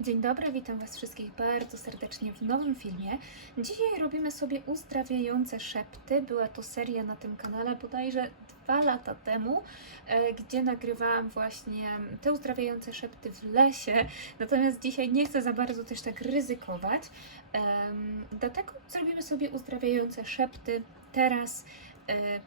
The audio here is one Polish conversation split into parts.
Dzień dobry, witam Was wszystkich bardzo serdecznie w nowym filmie. Dzisiaj robimy sobie uzdrawiające szepty. Była to seria na tym kanale bodajże dwa lata temu, e, gdzie nagrywałam właśnie te uzdrawiające szepty w lesie. Natomiast dzisiaj nie chcę za bardzo też tak ryzykować. Dlatego zrobimy sobie uzdrawiające szepty teraz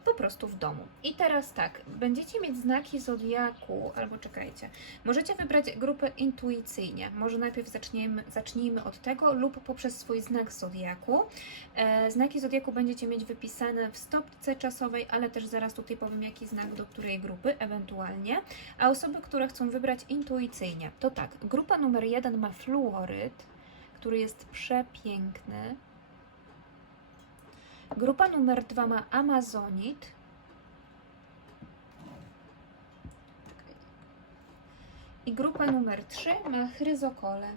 po prostu w domu. I teraz tak, będziecie mieć znaki zodiaku, albo czekajcie, Możecie wybrać grupę intuicyjnie. Może najpierw zaczniemy, zacznijmy od tego, lub poprzez swój znak zodiaku. E, znaki zodiaku będziecie mieć wypisane w stopce czasowej, ale też zaraz tutaj powiem, jaki znak do której grupy ewentualnie. A osoby, które chcą wybrać intuicyjnie, to tak, grupa numer jeden ma fluoryd, który jest przepiękny. Grupa numer dwa ma amazonit, I grupa numer 3 ma chryzokole.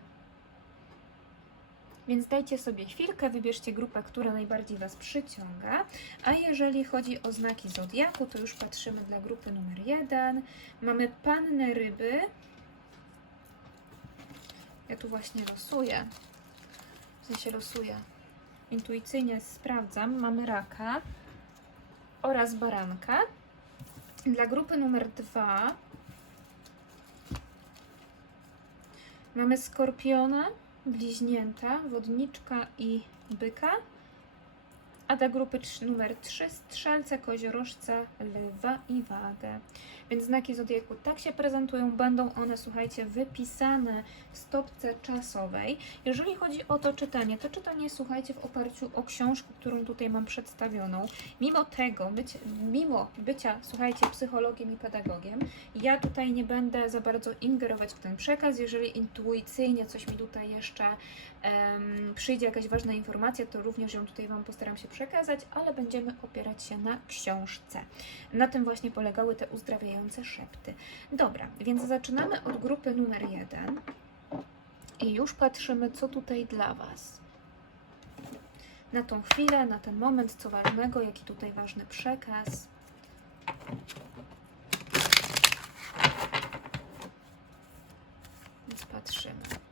Więc dajcie sobie chwilkę, wybierzcie grupę, która najbardziej Was przyciąga. A jeżeli chodzi o znaki zodiaku, to już patrzymy dla grupy numer 1. Mamy pannę ryby. Ja tu właśnie losuję. W sensie losuję. Intuicyjnie sprawdzam. Mamy raka oraz baranka. Dla grupy numer 2 Mamy skorpiona, bliźnięta, wodniczka i byka. A dla grupy numer 3 strzelce, koziorożca, lwa i wagę. Więc znaki zodiaku tak się prezentują. Będą one, słuchajcie, wypisane w stopce czasowej. Jeżeli chodzi o to czytanie, to czytanie słuchajcie w oparciu o książkę, którą tutaj mam przedstawioną. Mimo tego, być, mimo bycia, słuchajcie, psychologiem i pedagogiem, ja tutaj nie będę za bardzo ingerować w ten przekaz. Jeżeli intuicyjnie coś mi tutaj jeszcze przyjdzie jakaś ważna informacja, to również ją tutaj Wam postaram się przekazać, ale będziemy opierać się na książce. Na tym właśnie polegały te uzdrawiające szepty. Dobra, więc zaczynamy od grupy numer jeden i już patrzymy, co tutaj dla Was. Na tą chwilę, na ten moment, co ważnego, jaki tutaj ważny przekaz. Więc patrzymy.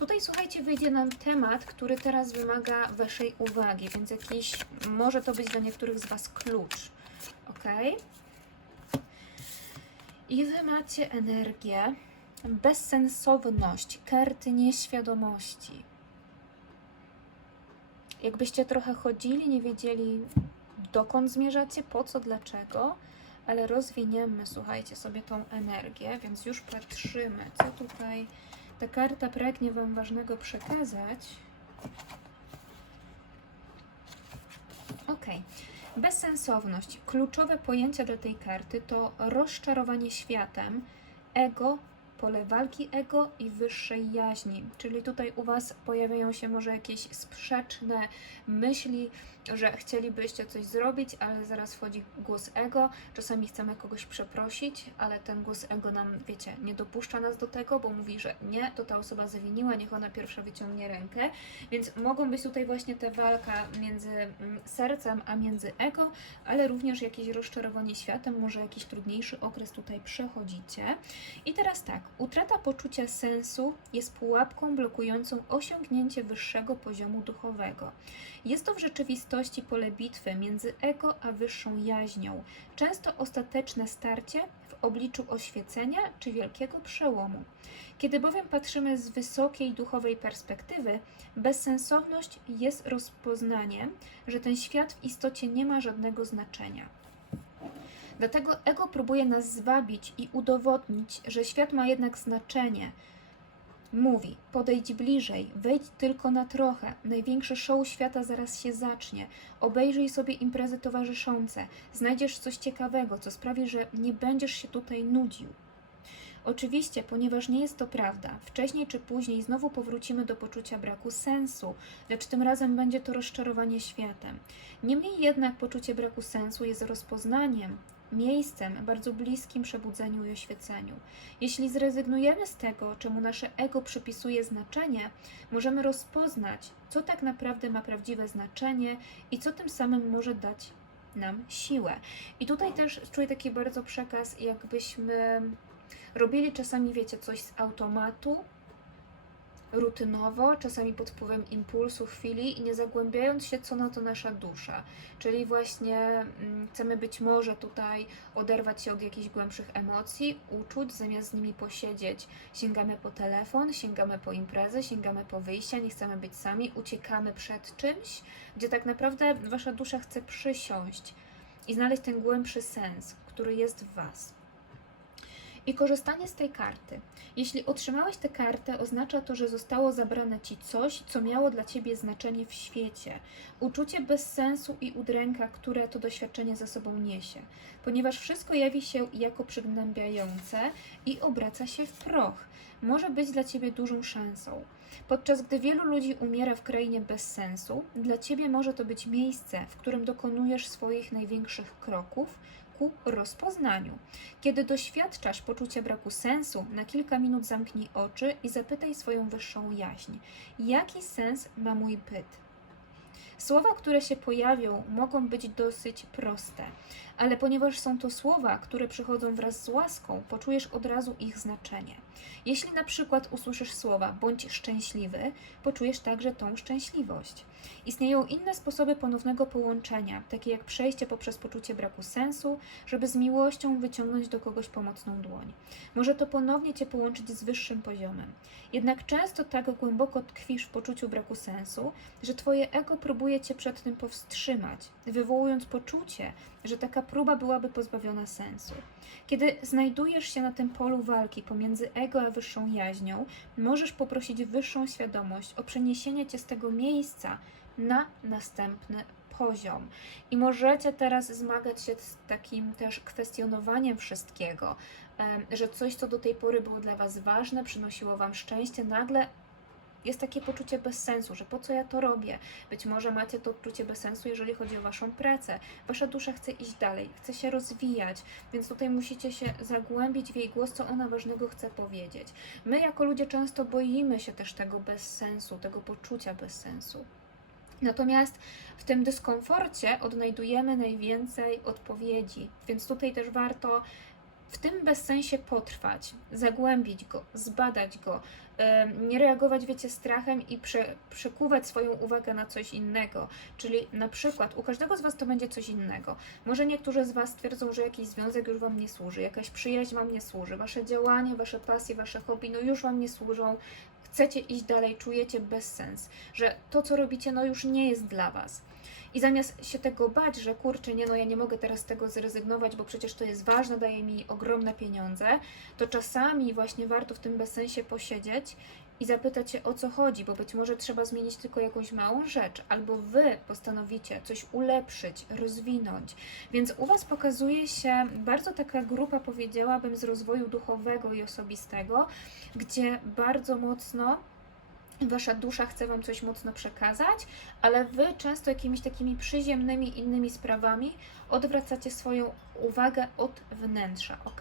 Tutaj słuchajcie, wyjdzie nam temat, który teraz wymaga Waszej uwagi, więc jakiś, może to być dla niektórych z Was klucz. Ok? I Wy macie energię, bezsensowność, karty nieświadomości. Jakbyście trochę chodzili, nie wiedzieli dokąd zmierzacie, po co, dlaczego, ale rozwiniemy, słuchajcie, sobie tą energię, więc już patrzymy, co tutaj ta karta pragnie Wam ważnego przekazać. Ok. Bezsensowność. Kluczowe pojęcia dla tej karty to rozczarowanie światem, ego, pole walki ego i wyższej jaźni. Czyli tutaj u Was pojawiają się może jakieś sprzeczne myśli, że chcielibyście coś zrobić, ale zaraz wchodzi głos ego. Czasami chcemy kogoś przeprosić, ale ten głos ego nam, wiecie, nie dopuszcza nas do tego, bo mówi, że nie, to ta osoba zawiniła, niech ona pierwsza wyciągnie rękę. Więc mogą być tutaj właśnie te walka między mm, sercem a między ego, ale również jakieś rozczarowanie światem, może jakiś trudniejszy okres tutaj przechodzicie. I teraz tak, utrata poczucia sensu jest pułapką blokującą osiągnięcie wyższego poziomu duchowego. Jest to w rzeczywistości pole bitwy między ego a wyższą jaźnią, często ostateczne starcie w obliczu oświecenia czy wielkiego przełomu. Kiedy bowiem patrzymy z wysokiej duchowej perspektywy, bezsensowność jest rozpoznaniem, że ten świat w istocie nie ma żadnego znaczenia. Dlatego ego próbuje nas zwabić i udowodnić, że świat ma jednak znaczenie. Mówi: podejdź bliżej, wejdź tylko na trochę. Największe show świata zaraz się zacznie. Obejrzyj sobie imprezy towarzyszące. Znajdziesz coś ciekawego, co sprawi, że nie będziesz się tutaj nudził. Oczywiście, ponieważ nie jest to prawda, wcześniej czy później znowu powrócimy do poczucia braku sensu, lecz tym razem będzie to rozczarowanie światem. Niemniej jednak poczucie braku sensu jest rozpoznaniem, miejscem bardzo bliskim przebudzeniu i oświeceniu. Jeśli zrezygnujemy z tego, czemu nasze ego przypisuje znaczenie, możemy rozpoznać, co tak naprawdę ma prawdziwe znaczenie i co tym samym może dać nam siłę. I tutaj też czuję taki bardzo przekaz, jakbyśmy robili czasami, wiecie, coś z automatu, rutynowo, czasami pod wpływem impulsu chwili i nie zagłębiając się, co na to nasza dusza. Czyli właśnie mm, chcemy być może tutaj oderwać się od jakichś głębszych emocji, uczuć, zamiast z nimi posiedzieć. Sięgamy po telefon, sięgamy po imprezę, sięgamy po wyjścia, nie chcemy być sami, uciekamy przed czymś, gdzie tak naprawdę wasza dusza chce przysiąść i znaleźć ten głębszy sens, który jest w was. I korzystanie z tej karty. Jeśli otrzymałeś tę kartę, oznacza to, że zostało zabrane ci coś, co miało dla ciebie znaczenie w świecie. Uczucie bez sensu i udręka, które to doświadczenie za sobą niesie, ponieważ wszystko jawi się jako przygnębiające i obraca się w proch. Może być dla ciebie dużą szansą. Podczas gdy wielu ludzi umiera w krainie bez sensu, dla ciebie może to być miejsce, w którym dokonujesz swoich największych kroków ku rozpoznaniu. Kiedy doświadczasz poczucia braku sensu, na kilka minut zamknij oczy i zapytaj swoją wyższą jaźń: jaki sens ma mój byt? Słowa, które się pojawią, mogą być dosyć proste, ale ponieważ są to słowa, które przychodzą wraz z łaską, poczujesz od razu ich znaczenie. Jeśli na przykład usłyszysz słowa bądź szczęśliwy, poczujesz także tą szczęśliwość. Istnieją inne sposoby ponownego połączenia, takie jak przejście poprzez poczucie braku sensu, żeby z miłością wyciągnąć do kogoś pomocną dłoń. Może to ponownie Cię połączyć z wyższym poziomem. Jednak często tak głęboko tkwisz w poczuciu braku sensu, że Twoje ego próbuje Cię przed tym powstrzymać, wywołując poczucie, że taka próba byłaby pozbawiona sensu. Kiedy znajdujesz się na tym polu walki pomiędzy ego a wyższą jaźnią, możesz poprosić wyższą świadomość o przeniesienie Cię z tego miejsca na następny poziom. I możecie teraz zmagać się z takim też kwestionowaniem wszystkiego, że coś, co do tej pory było dla Was ważne, przynosiło Wam szczęście, nagle jest takie poczucie bez sensu, że po co ja to robię? Być może macie to poczucie bez sensu, jeżeli chodzi o Waszą pracę. Wasza dusza chce iść dalej, chce się rozwijać, więc tutaj musicie się zagłębić w jej głos, co ona ważnego chce powiedzieć. My, jako ludzie, często boimy się też tego bez sensu, tego poczucia bez sensu. Natomiast w tym dyskomforcie odnajdujemy najwięcej odpowiedzi, więc tutaj też warto w tym bezsensie potrwać, zagłębić go, zbadać go, nie reagować, wiecie, strachem i prze, przekuwać swoją uwagę na coś innego. Czyli na przykład u każdego z Was to będzie coś innego. Może niektórzy z Was twierdzą, że jakiś związek już Wam nie służy, jakaś przyjaźń Wam nie służy, Wasze działanie, Wasze pasje, Wasze hobby, no już Wam nie służą, chcecie iść dalej, czujecie bezsens, że to, co robicie, no już nie jest dla Was. I zamiast się tego bać, że kurczę, nie no, ja nie mogę teraz tego zrezygnować, bo przecież to jest ważne, daje mi ogromne pieniądze, to czasami właśnie warto w tym bezsensie posiedzieć i zapytać o co chodzi, bo być może trzeba zmienić tylko jakąś małą rzecz, albo wy postanowicie coś ulepszyć, rozwinąć. Więc u Was pokazuje się bardzo taka grupa, powiedziałabym, z rozwoju duchowego i osobistego, gdzie bardzo mocno Wasza dusza chce Wam coś mocno przekazać, ale Wy często jakimiś takimi przyziemnymi innymi sprawami odwracacie swoją uwagę od wnętrza, ok?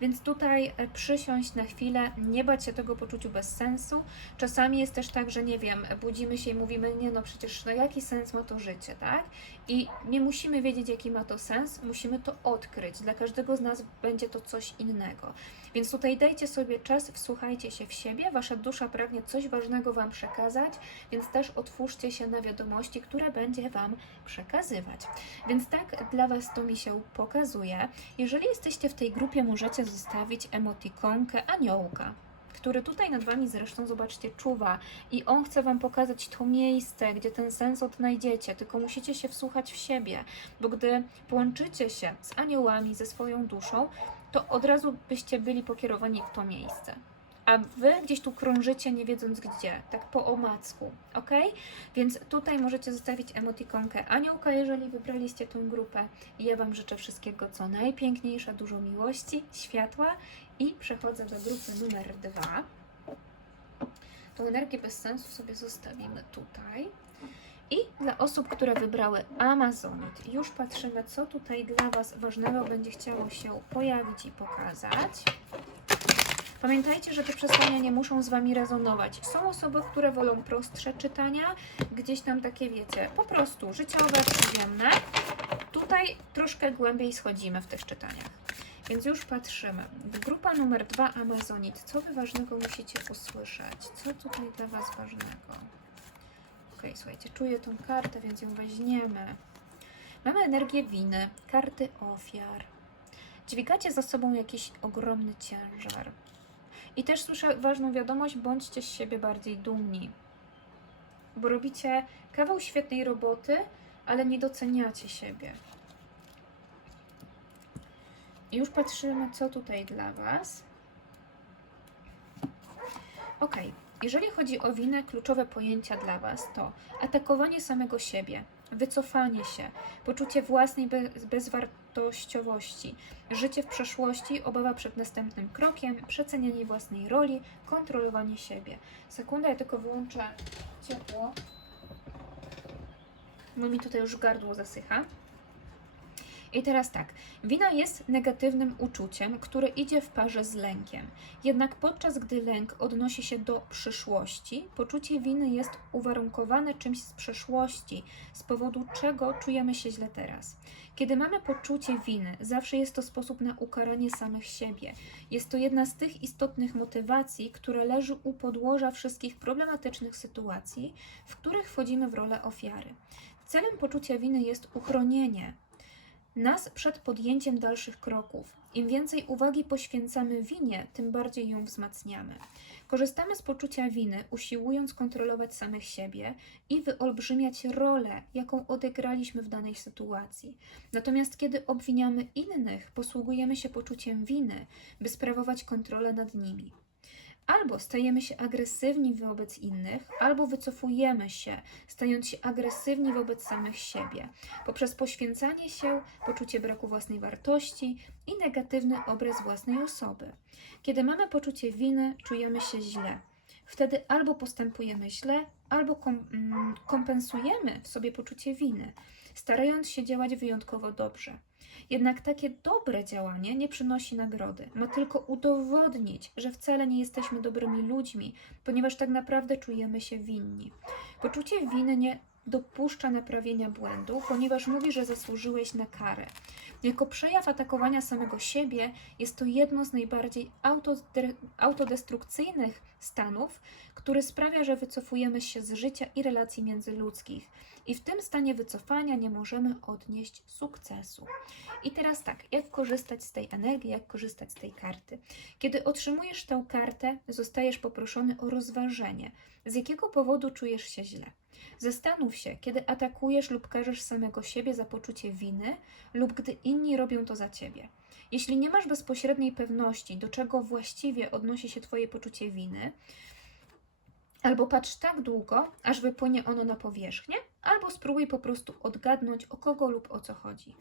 Więc tutaj e, przysiąść na chwilę, nie bać się tego poczuciu bez sensu. Czasami jest też tak, że nie wiem, budzimy się i mówimy, nie no przecież no jaki sens ma to życie, tak? I nie musimy wiedzieć, jaki ma to sens, musimy to odkryć. Dla każdego z nas będzie to coś innego. Więc tutaj dajcie sobie czas, wsłuchajcie się w siebie. Wasza dusza pragnie coś ważnego Wam przekazać, więc też otwórzcie się na wiadomości, które będzie Wam przekazywać. Więc tak dla Was to mi się pokazuje. Jeżeli jesteście w tej grupie, możecie zostawić emotikonkę aniołka który tutaj nad Wami zresztą, zobaczcie, czuwa i on chce Wam pokazać to miejsce, gdzie ten sens odnajdziecie, tylko musicie się wsłuchać w siebie, bo gdy połączycie się z aniołami, ze swoją duszą, to od razu byście byli pokierowani w to miejsce. A wy gdzieś tu krążycie, nie wiedząc gdzie, tak po omacku, ok? Więc tutaj możecie zostawić emotikonkę aniołka, jeżeli wybraliście tę grupę. Ja Wam życzę wszystkiego, co najpiękniejsze, dużo miłości, światła i przechodzę do grupy numer dwa. Tą energię bez sensu sobie zostawimy tutaj. I dla osób, które wybrały Amazonit, już patrzymy, co tutaj dla Was ważnego będzie chciało się pojawić i pokazać. Pamiętajcie, że te przesłania nie muszą z Wami rezonować. Są osoby, które wolą prostsze czytania, gdzieś tam takie, wiecie, po prostu życiowe, przyziemne. Tutaj troszkę głębiej schodzimy w tych czytaniach. Więc już patrzymy. Grupa numer dwa Amazonit. Co wy ważnego musicie usłyszeć? Co tutaj dla was ważnego? Ok, słuchajcie, czuję tą kartę, więc ją weźmiemy. Mamy energię winy, karty ofiar. Dźwigacie za sobą jakiś ogromny ciężar. I też słyszę ważną wiadomość, bądźcie z siebie bardziej dumni. Bo robicie kawał świetnej roboty, ale nie doceniacie siebie. I już patrzymy, co tutaj dla Was. Ok, jeżeli chodzi o winę, kluczowe pojęcia dla Was to atakowanie samego siebie, wycofanie się, poczucie własnej bez- bezwartościowości, życie w przeszłości, obawa przed następnym krokiem, przecenianie własnej roli, kontrolowanie siebie. Sekundę, ja tylko wyłączę ciepło, bo mi tutaj już gardło zasycha. I teraz tak, wina jest negatywnym uczuciem, które idzie w parze z lękiem. Jednak podczas gdy lęk odnosi się do przyszłości, poczucie winy jest uwarunkowane czymś z przeszłości, z powodu czego czujemy się źle teraz. Kiedy mamy poczucie winy, zawsze jest to sposób na ukaranie samych siebie. Jest to jedna z tych istotnych motywacji, która leży u podłoża wszystkich problematycznych sytuacji, w których wchodzimy w rolę ofiary. Celem poczucia winy jest uchronienie nas przed podjęciem dalszych kroków. Im więcej uwagi poświęcamy winie, tym bardziej ją wzmacniamy. Korzystamy z poczucia winy, usiłując kontrolować samych siebie i wyolbrzymiać rolę, jaką odegraliśmy w danej sytuacji. Natomiast kiedy obwiniamy innych, posługujemy się poczuciem winy, by sprawować kontrolę nad nimi. Albo stajemy się agresywni wobec innych, albo wycofujemy się, stając się agresywni wobec samych siebie, poprzez poświęcanie się, poczucie braku własnej wartości i negatywny obraz własnej osoby. Kiedy mamy poczucie winy, czujemy się źle. Wtedy albo postępujemy źle, albo mm, kompensujemy w sobie poczucie winy, starając się działać wyjątkowo dobrze. Jednak takie dobre działanie nie przynosi nagrody. Ma tylko udowodnić, że wcale nie jesteśmy dobrymi ludźmi, ponieważ tak naprawdę czujemy się winni. Poczucie winy nie dopuszcza naprawienia błędu, ponieważ mówi, że zasłużyłeś na karę. Jako przejaw atakowania samego siebie jest to jedno z najbardziej autode- autodestrukcyjnych stanów, który sprawia, że wycofujemy się z życia i relacji międzyludzkich. I w tym stanie wycofania nie możemy odnieść sukcesu. I teraz tak, jak korzystać z tej energii, jak korzystać z tej karty? Kiedy otrzymujesz tę kartę, zostajesz poproszony o rozważenie, z jakiego powodu czujesz się źle. Zastanów się, kiedy atakujesz lub karzesz samego siebie za poczucie winy, lub gdy inni robią to za ciebie. Jeśli nie masz bezpośredniej pewności, do czego właściwie odnosi się Twoje poczucie winy, albo patrz tak długo, aż wypłynie ono na powierzchnię, albo spróbuj po prostu odgadnąć, o kogo lub o co chodzi.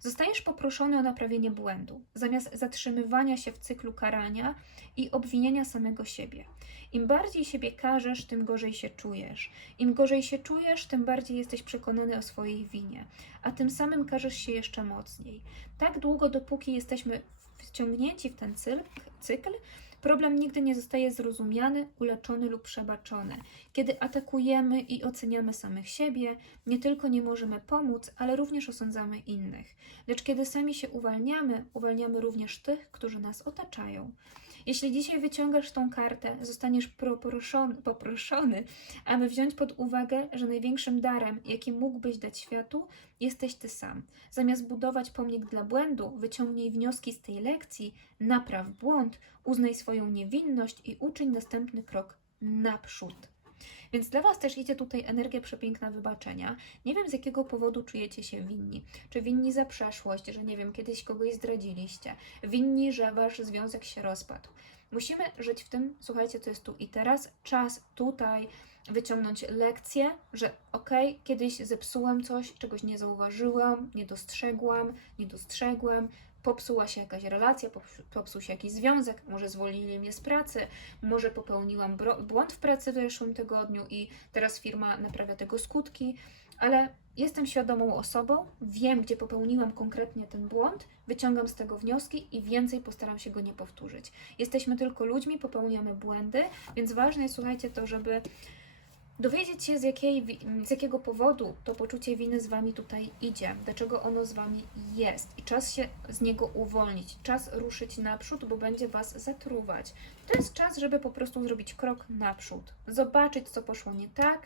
Zostajesz poproszony o naprawienie błędu, zamiast zatrzymywania się w cyklu karania i obwinienia samego siebie. Im bardziej siebie karzesz, tym gorzej się czujesz. Im gorzej się czujesz, tym bardziej jesteś przekonany o swojej winie, a tym samym karzesz się jeszcze mocniej. Tak długo, dopóki jesteśmy wciągnięci w ten cykl, cykl problem nigdy nie zostaje zrozumiany, uleczony lub przebaczony. Kiedy atakujemy i oceniamy samych siebie, nie tylko nie możemy pomóc, ale również osądzamy innych. Lecz kiedy sami się uwalniamy, uwalniamy również tych, którzy nas otaczają. Jeśli dzisiaj wyciągasz tą kartę, zostaniesz poproszony, aby wziąć pod uwagę, że największym darem, jaki mógłbyś dać światu, jesteś ty sam. Zamiast budować pomnik dla błędu, wyciągnij wnioski z tej lekcji, napraw błąd, uznaj swoją niewinność i uczyń następny krok naprzód. Więc dla Was też idzie tutaj energia przepiękna wybaczenia. Nie wiem z jakiego powodu czujecie się winni. Czy winni za przeszłość, że nie wiem, kiedyś kogoś zdradziliście, winni, że Wasz związek się rozpadł. Musimy żyć w tym, słuchajcie, co jest tu i teraz. Czas tutaj wyciągnąć lekcję, że okej, okay, kiedyś zepsułam coś, czegoś nie zauważyłam, nie dostrzegłam, nie dostrzegłem, popsuła się jakaś relacja, popsuł się jakiś związek, może zwolnili mnie z pracy, może popełniłam błąd w pracy w zeszłym tygodniu i teraz firma naprawia tego skutki, ale jestem świadomą osobą, wiem, gdzie popełniłam konkretnie ten błąd, wyciągam z tego wnioski i więcej postaram się go nie powtórzyć. Jesteśmy tylko ludźmi, popełniamy błędy, więc ważne jest, słuchajcie, to, żeby dowiedzieć się, z, jakiej, z jakiego powodu to poczucie winy z Wami tutaj idzie, dlaczego ono z Wami jest i czas się z niego uwolnić, czas ruszyć naprzód, bo będzie Was zatruwać. To jest czas, żeby po prostu zrobić krok naprzód, zobaczyć, co poszło nie tak,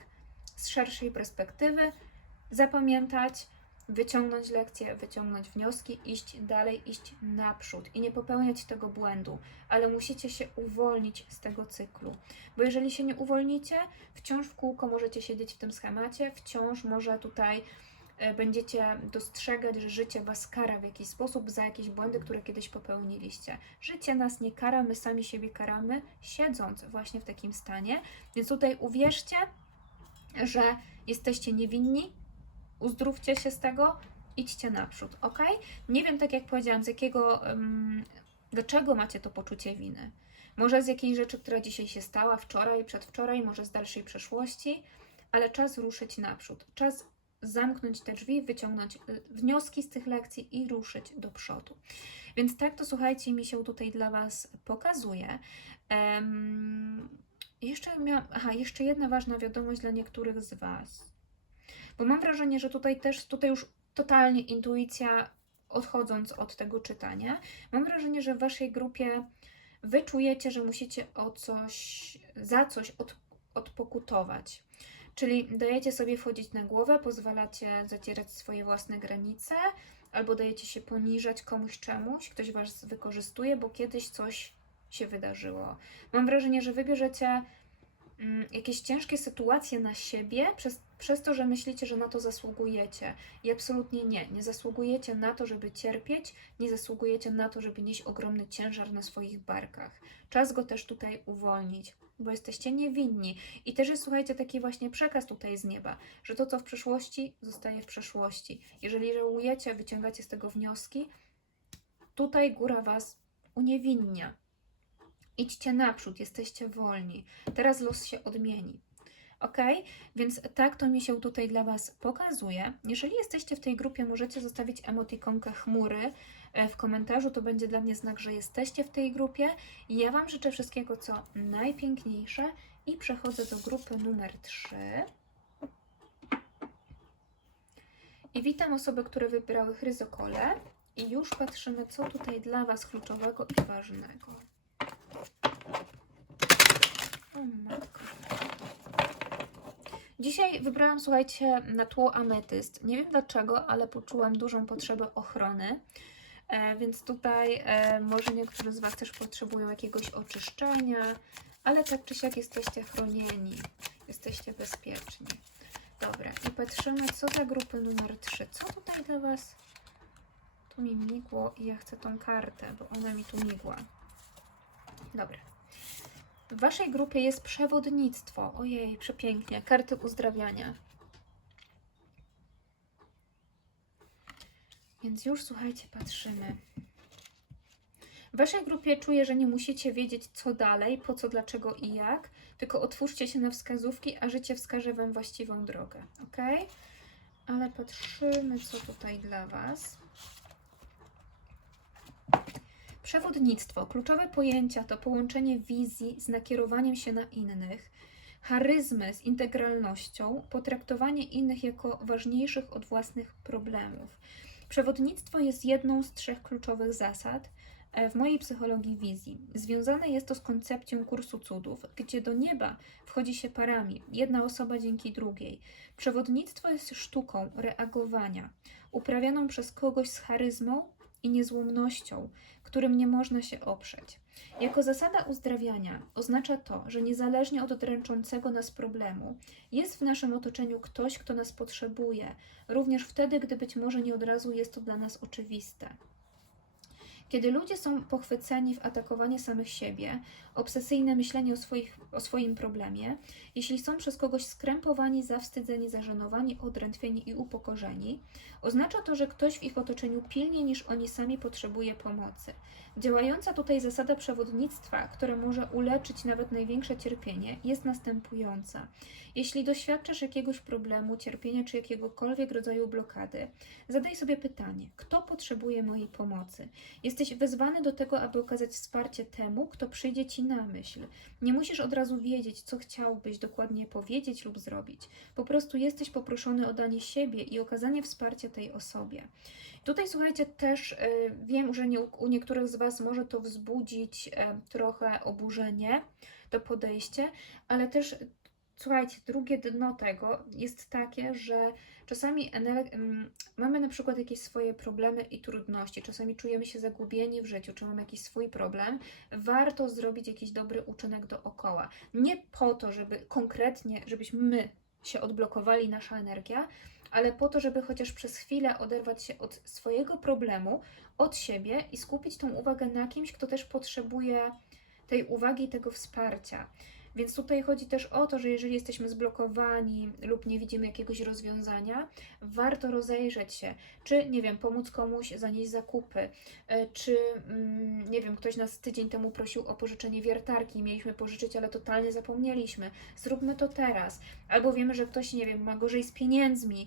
z szerszej perspektywy, zapamiętać, wyciągnąć lekcje, wyciągnąć wnioski, iść dalej, iść naprzód i nie popełniać tego błędu, ale musicie się uwolnić z tego cyklu. Bo jeżeli się nie uwolnicie, wciąż w kółko możecie siedzieć w tym schemacie, wciąż może tutaj e, będziecie dostrzegać, że życie Was kara w jakiś sposób za jakieś błędy, które kiedyś popełniliście. Życie nas nie kara, my sami siebie karamy, siedząc właśnie w takim stanie. Więc tutaj uwierzcie, że jesteście niewinni, uzdrówcie się z tego, idźcie naprzód, ok? Nie wiem, tak jak powiedziałam, z jakiego, um, dlaczego macie to poczucie winy. Może z jakiejś rzeczy, która dzisiaj się stała, wczoraj, przedwczoraj, może z dalszej przeszłości, ale czas ruszyć naprzód. Czas zamknąć te drzwi, wyciągnąć y, wnioski z tych lekcji i ruszyć do przodu. Więc tak to słuchajcie, mi się tutaj dla Was pokazuje. Em, jeszcze miałam, aha, jeszcze jedna ważna wiadomość dla niektórych z Was. Bo mam wrażenie, że tutaj też, tutaj już totalnie intuicja, odchodząc od tego czytania, mam wrażenie, że w Waszej grupie Wy czujecie, że musicie o coś, za coś od, odpokutować. Czyli dajecie sobie wchodzić na głowę, pozwalacie zacierać swoje własne granice, albo dajecie się poniżać komuś czemuś, ktoś was wykorzystuje, bo kiedyś coś się wydarzyło. Mam wrażenie, że wybierzecie jakieś ciężkie sytuacje na siebie przez, przez to, że myślicie, że na to zasługujecie. I absolutnie nie. Nie zasługujecie na to, żeby cierpieć, nie zasługujecie na to, żeby nieść ogromny ciężar na swoich barkach. Czas go też tutaj uwolnić, bo jesteście niewinni. I też jest, słuchajcie, taki właśnie przekaz tutaj z nieba, że to, co w przeszłości, zostaje w przeszłości. Jeżeli żałujecie, wyciągacie z tego wnioski, tutaj góra Was uniewinnia. Idźcie naprzód, jesteście wolni. Teraz los się odmieni. Ok? Więc tak to mi się tutaj dla Was pokazuje. Jeżeli jesteście w tej grupie, możecie zostawić emotikonkę chmury e, w komentarzu. To będzie dla mnie znak, że jesteście w tej grupie. Ja Wam życzę wszystkiego, co najpiękniejsze i przechodzę do grupy numer 3. I witam osoby, które wybrały chryzokole. I już patrzymy, co tutaj dla Was kluczowego i ważnego. Matko. Dzisiaj wybrałam, słuchajcie, na tło ametyst. Nie wiem dlaczego, ale poczułam dużą potrzebę ochrony. E, więc tutaj e, może niektórzy z Was też potrzebują jakiegoś oczyszczenia, ale tak czy siak jesteście chronieni, jesteście bezpieczni. Dobra, i patrzymy, co za grupy numer 3. Co tutaj dla Was? Tu mi migło i ja chcę tą kartę, bo ona mi tu migła. Dobra. W Waszej grupie jest przewodnictwo. Ojej, przepięknie. Karty uzdrawiania. Więc już słuchajcie, patrzymy. W Waszej grupie czuję, że nie musicie wiedzieć, co dalej, po co, dlaczego i jak, tylko otwórzcie się na wskazówki, a życie wskaże Wam właściwą drogę. Ok? Ale patrzymy, co tutaj dla Was. Przewodnictwo. Kluczowe pojęcia to połączenie wizji z nakierowaniem się na innych, charyzmy z integralnością, potraktowanie innych jako ważniejszych od własnych problemów. Przewodnictwo jest jedną z trzech kluczowych zasad e, w mojej psychologii wizji. Związane jest to z koncepcją kursu cudów, gdzie do nieba wchodzi się parami, jedna osoba dzięki drugiej. Przewodnictwo jest sztuką reagowania, uprawianą przez kogoś z charyzmą i niezłomnością, którym nie można się oprzeć. Jako zasada uzdrawiania oznacza to, że niezależnie od dręczącego nas problemu, jest w naszym otoczeniu ktoś, kto nas potrzebuje, również wtedy, gdy być może nie od razu jest to dla nas oczywiste. Kiedy ludzie są pochwyceni w atakowanie samych siebie, obsesyjne myślenie o, swoich, o swoim problemie, jeśli są przez kogoś skrępowani, zawstydzeni, zażenowani, odrętwieni i upokorzeni, oznacza to, że ktoś w ich otoczeniu pilniej niż oni sami potrzebuje pomocy. Działająca tutaj zasada przewodnictwa, która może uleczyć nawet największe cierpienie, jest następująca. Jeśli doświadczasz jakiegoś problemu, cierpienia czy jakiegokolwiek rodzaju blokady, zadaj sobie pytanie: kto potrzebuje mojej pomocy? Jesteś wezwany do tego, aby okazać wsparcie temu, kto przyjdzie ci na myśl. Nie musisz od razu wiedzieć, co chciałbyś dokładnie powiedzieć lub zrobić. Po prostu jesteś poproszony o danie siebie i okazanie wsparcia tej osobie. Tutaj słuchajcie, też y, wiem, że nie, u niektórych z Was może to wzbudzić y, trochę oburzenie, to podejście, ale też słuchajcie, drugie dno tego jest takie, że czasami mamy na przykład jakieś swoje problemy i trudności, czasami czujemy się zagubieni w życiu, czy mamy jakiś swój problem, warto zrobić jakiś dobry uczynek dookoła. Nie po to, żeby konkretnie, żebyśmy my się odblokowali, nasza energia, ale po to, żeby chociaż przez chwilę oderwać się od swojego problemu, od siebie i skupić tą uwagę na kimś, kto też potrzebuje tej uwagi i tego wsparcia. Więc tutaj chodzi też o to, że jeżeli jesteśmy zblokowani lub nie widzimy jakiegoś rozwiązania, warto rozejrzeć się, czy nie wiem, pomóc komuś zanieść zakupy, e, czy mm, nie wiem, ktoś nas tydzień temu prosił o pożyczenie wiertarki, mieliśmy pożyczyć, ale totalnie zapomnieliśmy. Zróbmy to teraz. Albo wiemy, że ktoś, nie wiem, ma gorzej z pieniędzmi,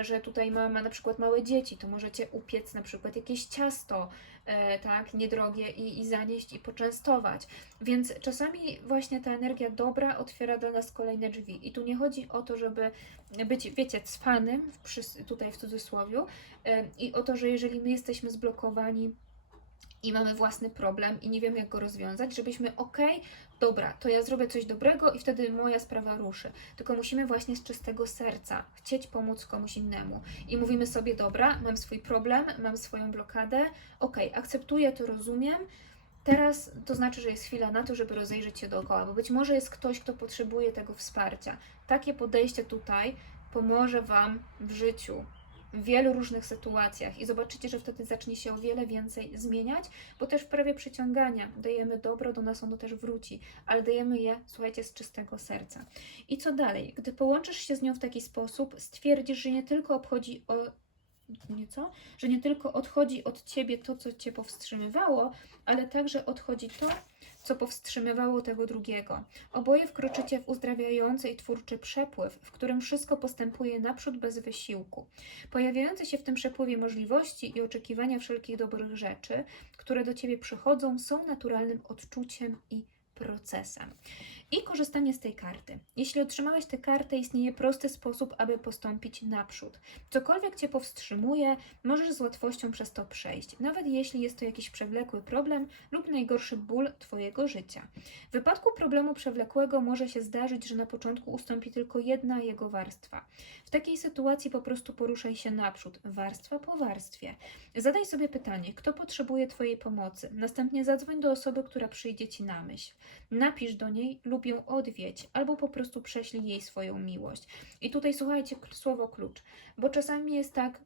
że tutaj ma, ma na przykład małe dzieci, to możecie upiec na przykład jakieś ciasto, e, tak, niedrogie i, i zanieść i poczęstować. Więc czasami właśnie ta energia dobra otwiera dla nas kolejne drzwi. I tu nie chodzi o to, żeby być, wiecie, cwanym, tutaj w cudzysłowie, e, i o to, że jeżeli my jesteśmy zblokowani i mamy własny problem i nie wiemy, jak go rozwiązać, żebyśmy, okej, dobra, to ja zrobię coś dobrego i wtedy moja sprawa ruszy. Tylko musimy właśnie z czystego serca chcieć pomóc komuś innemu. I mówimy sobie, dobra, mam swój problem, mam swoją blokadę, okej, akceptuję to, rozumiem, Teraz to znaczy, że jest chwila na to, żeby rozejrzeć się dookoła, bo być może jest ktoś, kto potrzebuje tego wsparcia. Takie podejście tutaj pomoże Wam w życiu, w wielu różnych sytuacjach i zobaczycie, że wtedy zacznie się o wiele więcej zmieniać, bo też w prawie przyciągania dajemy dobro, do nas ono też wróci, ale dajemy je, słuchajcie, z czystego serca. I co dalej? Gdy połączysz się z nią w taki sposób, stwierdzisz, że nie tylko obchodzi o nieco, że nie tylko odchodzi od ciebie to, co cię powstrzymywało, ale także odchodzi to, co powstrzymywało tego drugiego. Oboje wkroczycie w uzdrawiający i twórczy przepływ, w którym wszystko postępuje naprzód bez wysiłku. Pojawiające się w tym przepływie możliwości i oczekiwania wszelkich dobrych rzeczy, które do ciebie przychodzą, są naturalnym odczuciem i procesem. I korzystanie z tej karty. Jeśli otrzymałeś tę kartę, istnieje prosty sposób, aby postąpić naprzód. Cokolwiek Cię powstrzymuje, możesz z łatwością przez to przejść, nawet jeśli jest to jakiś przewlekły problem lub najgorszy ból Twojego życia. W wypadku problemu przewlekłego może się zdarzyć, że na początku ustąpi tylko jedna jego warstwa. W takiej sytuacji po prostu poruszaj się naprzód, warstwa po warstwie. Zadaj sobie pytanie, kto potrzebuje Twojej pomocy. Następnie zadzwoń do osoby, która przyjdzie Ci na myśl. Napisz do niej lub ją odwiedź, albo po prostu prześlij jej swoją miłość. I tutaj słuchajcie słowo klucz, bo czasami jest tak,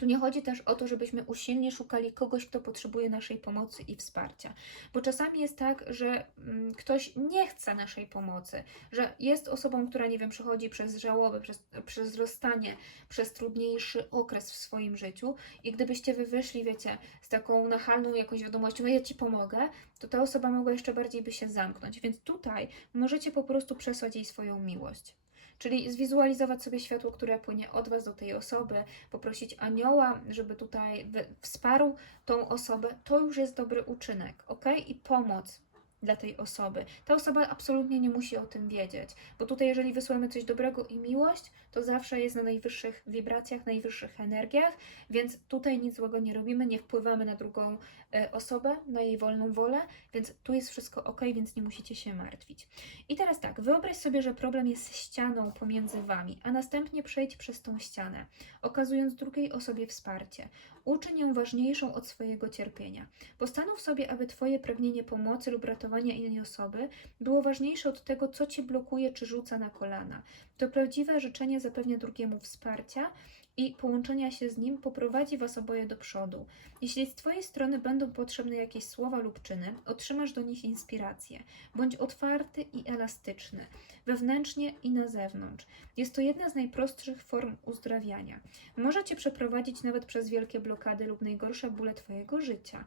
tu nie chodzi też o to, żebyśmy usilnie szukali kogoś, kto potrzebuje naszej pomocy i wsparcia, bo czasami jest tak, że mm, ktoś nie chce naszej pomocy, że jest osobą, która, nie wiem, przechodzi przez żałobę, przez, przez rozstanie, przez trudniejszy okres w swoim życiu i gdybyście wy wyszli, wiecie, z taką nachalną jakąś wiadomością, ja Ci pomogę, to ta osoba mogła jeszcze bardziej by się zamknąć, więc tutaj możecie po prostu przesłać jej swoją miłość. Czyli zwizualizować sobie światło, które płynie od Was do tej osoby, poprosić anioła, żeby tutaj wsparł tą osobę, to już jest dobry uczynek, ok? I pomoc dla tej osoby. Ta osoba absolutnie nie musi o tym wiedzieć, bo tutaj, jeżeli wysłamy coś dobrego i miłość, to zawsze jest na najwyższych wibracjach, najwyższych energiach, więc tutaj nic złego nie robimy, nie wpływamy na drugą e, osobę, na jej wolną wolę, więc tu jest wszystko ok, więc nie musicie się martwić. I teraz tak, wyobraź sobie, że problem jest ścianą pomiędzy wami, a następnie przejdź przez tą ścianę, okazując drugiej osobie wsparcie. Uczyń ją ważniejszą od swojego cierpienia. Postanów sobie, aby Twoje pragnienie pomocy lub ratowania innej osoby było ważniejsze od tego, co Cię blokuje czy rzuca na kolana. To prawdziwe życzenie zapewnia drugiemu wsparcia i połączenia się z nim poprowadzi Was oboje do przodu. Jeśli z Twojej strony będą potrzebne jakieś słowa lub czyny, otrzymasz do nich inspirację. Bądź otwarty i elastyczny, wewnętrznie i na zewnątrz. Jest to jedna z najprostszych form uzdrawiania. Może Cię przeprowadzić nawet przez wielkie blokady lub najgorsze bóle Twojego życia.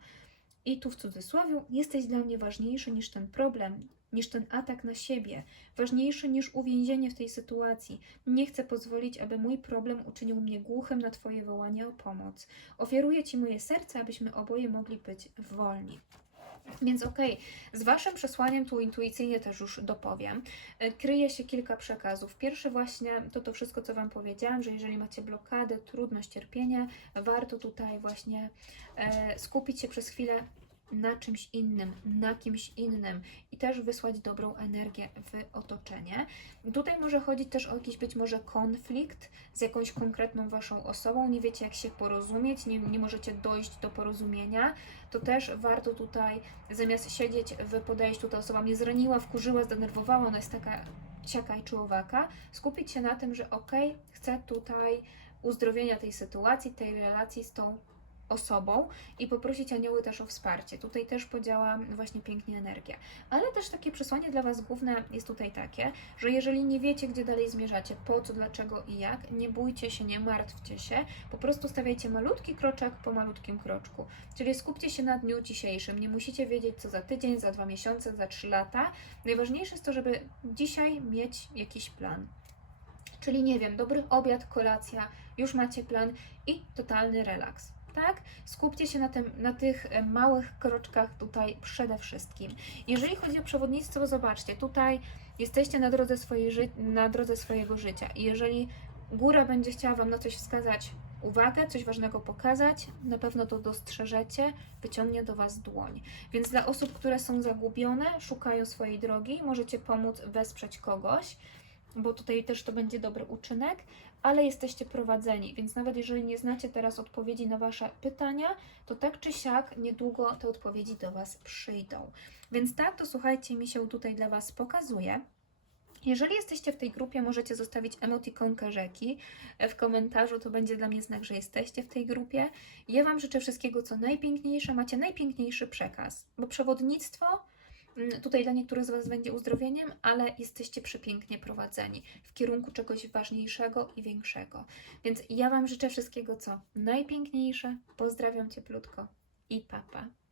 I tu w cudzysłowie, jesteś dla mnie ważniejszy niż ten problem, niż ten atak na siebie, ważniejszy niż uwięzienie w tej sytuacji. Nie chcę pozwolić, aby mój problem uczynił mnie głuchym na Twoje wołanie o pomoc. Ofiaruję Ci moje serce, abyśmy oboje mogli być wolni. Więc okej, z Waszym przesłaniem tu intuicyjnie też już dopowiem. E, Kryje się kilka przekazów. Pierwszy właśnie to to wszystko, co Wam powiedziałam, że jeżeli macie blokady, trudność, cierpienie, warto tutaj właśnie e, skupić się przez chwilę na czymś innym, na kimś innym i też wysłać dobrą energię w otoczenie. Tutaj może chodzić też o jakiś być może konflikt z jakąś konkretną Waszą osobą, nie wiecie jak się porozumieć, nie, nie możecie dojść do porozumienia, to też warto tutaj zamiast siedzieć w podejściu, ta osoba mnie zraniła, wkurzyła, zdenerwowała, ona jest taka ciaka i czułowaka, skupić się na tym, że okej, chcę tutaj uzdrowienia tej sytuacji, tej relacji z tą osobą i poprosić anioły też o wsparcie. Tutaj też podziała właśnie pięknie energia. Ale też takie przesłanie dla Was główne jest tutaj takie, że jeżeli nie wiecie, gdzie dalej zmierzacie, po co, dlaczego i jak, nie bójcie się, nie martwcie się, po prostu stawiajcie malutki kroczek po malutkim kroczku. Czyli skupcie się na dniu dzisiejszym. Nie musicie wiedzieć, co za tydzień, za dwa miesiące, za trzy lata. Najważniejsze jest to, żeby dzisiaj mieć jakiś plan. Czyli nie wiem, dobry obiad, kolacja, już macie plan i totalny relaks. Tak? Skupcie się na, tym, na tych e, małych kroczkach tutaj przede wszystkim. Jeżeli chodzi o przewodnictwo, zobaczcie, tutaj jesteście na drodze, swojej na drodze swojego życia. I jeżeli góra będzie chciała Wam na coś wskazać uwagę, coś ważnego pokazać, na pewno to dostrzeżecie, wyciągnie do Was dłoń. Więc dla osób, które są zagubione, szukają swojej drogi, możecie pomóc wesprzeć kogoś, bo tutaj też to będzie dobry uczynek, ale jesteście prowadzeni, więc nawet jeżeli nie znacie teraz odpowiedzi na Wasze pytania, to tak czy siak niedługo te odpowiedzi do Was przyjdą. Więc tak to słuchajcie, mi się tutaj dla Was pokazuje. Jeżeli jesteście w tej grupie, możecie zostawić emotikonkę rzeki w komentarzu, to będzie dla mnie znak, że jesteście w tej grupie. Ja Wam życzę wszystkiego, co najpiękniejsze, macie najpiękniejszy przekaz, bo przewodnictwo tutaj dla niektórych z Was będzie uzdrowieniem, ale jesteście przepięknie prowadzeni w kierunku czegoś ważniejszego i większego. Więc ja Wam życzę wszystkiego, co najpiękniejsze. Pozdrawiam cieplutko i papa. Pa.